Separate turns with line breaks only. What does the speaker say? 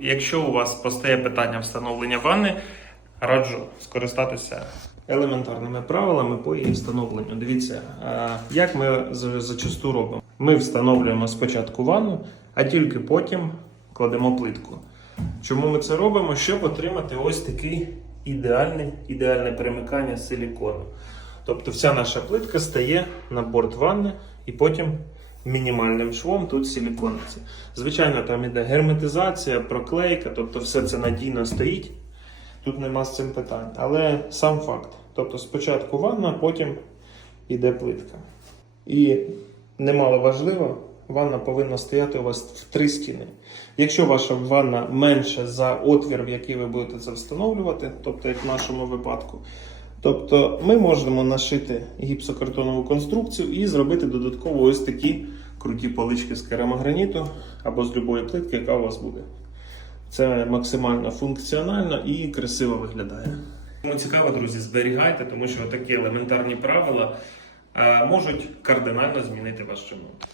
Якщо у вас постає питання встановлення ванни, раджу скористатися елементарними правилами по її встановленню. Дивіться, як ми за- зачасту робимо. Ми встановлюємо спочатку ванну, а тільки потім кладемо плитку. Чому ми це робимо? Щоб отримати ось такий ідеальний, ідеальне перемикання силікону. Тобто вся наша плитка стає на борт ванни і потім мінімальним швом тут силікониться. Звичайно, там іде герметизація, проклейка, тобто все це надійно стоїть. Тут нема з цим питань. Але сам факт. Тобто спочатку ванна, потім йде плитка. І немало важливо, ванна повинна стояти у вас в три стіни. Якщо ваша ванна менше за отвір, в який ви будете це встановлювати, тобто як в нашому випадку, тобто ми можемо нашити гіпсокартонову конструкцію і зробити додатково ось такі круті полички з керамограніту або з любої плитки, яка у вас буде. Це максимально функціонально і красиво виглядає. Тому цікаво, друзі, зберігайте, тому що такі елементарні правила е, можуть кардинально змінити ваш ремонт.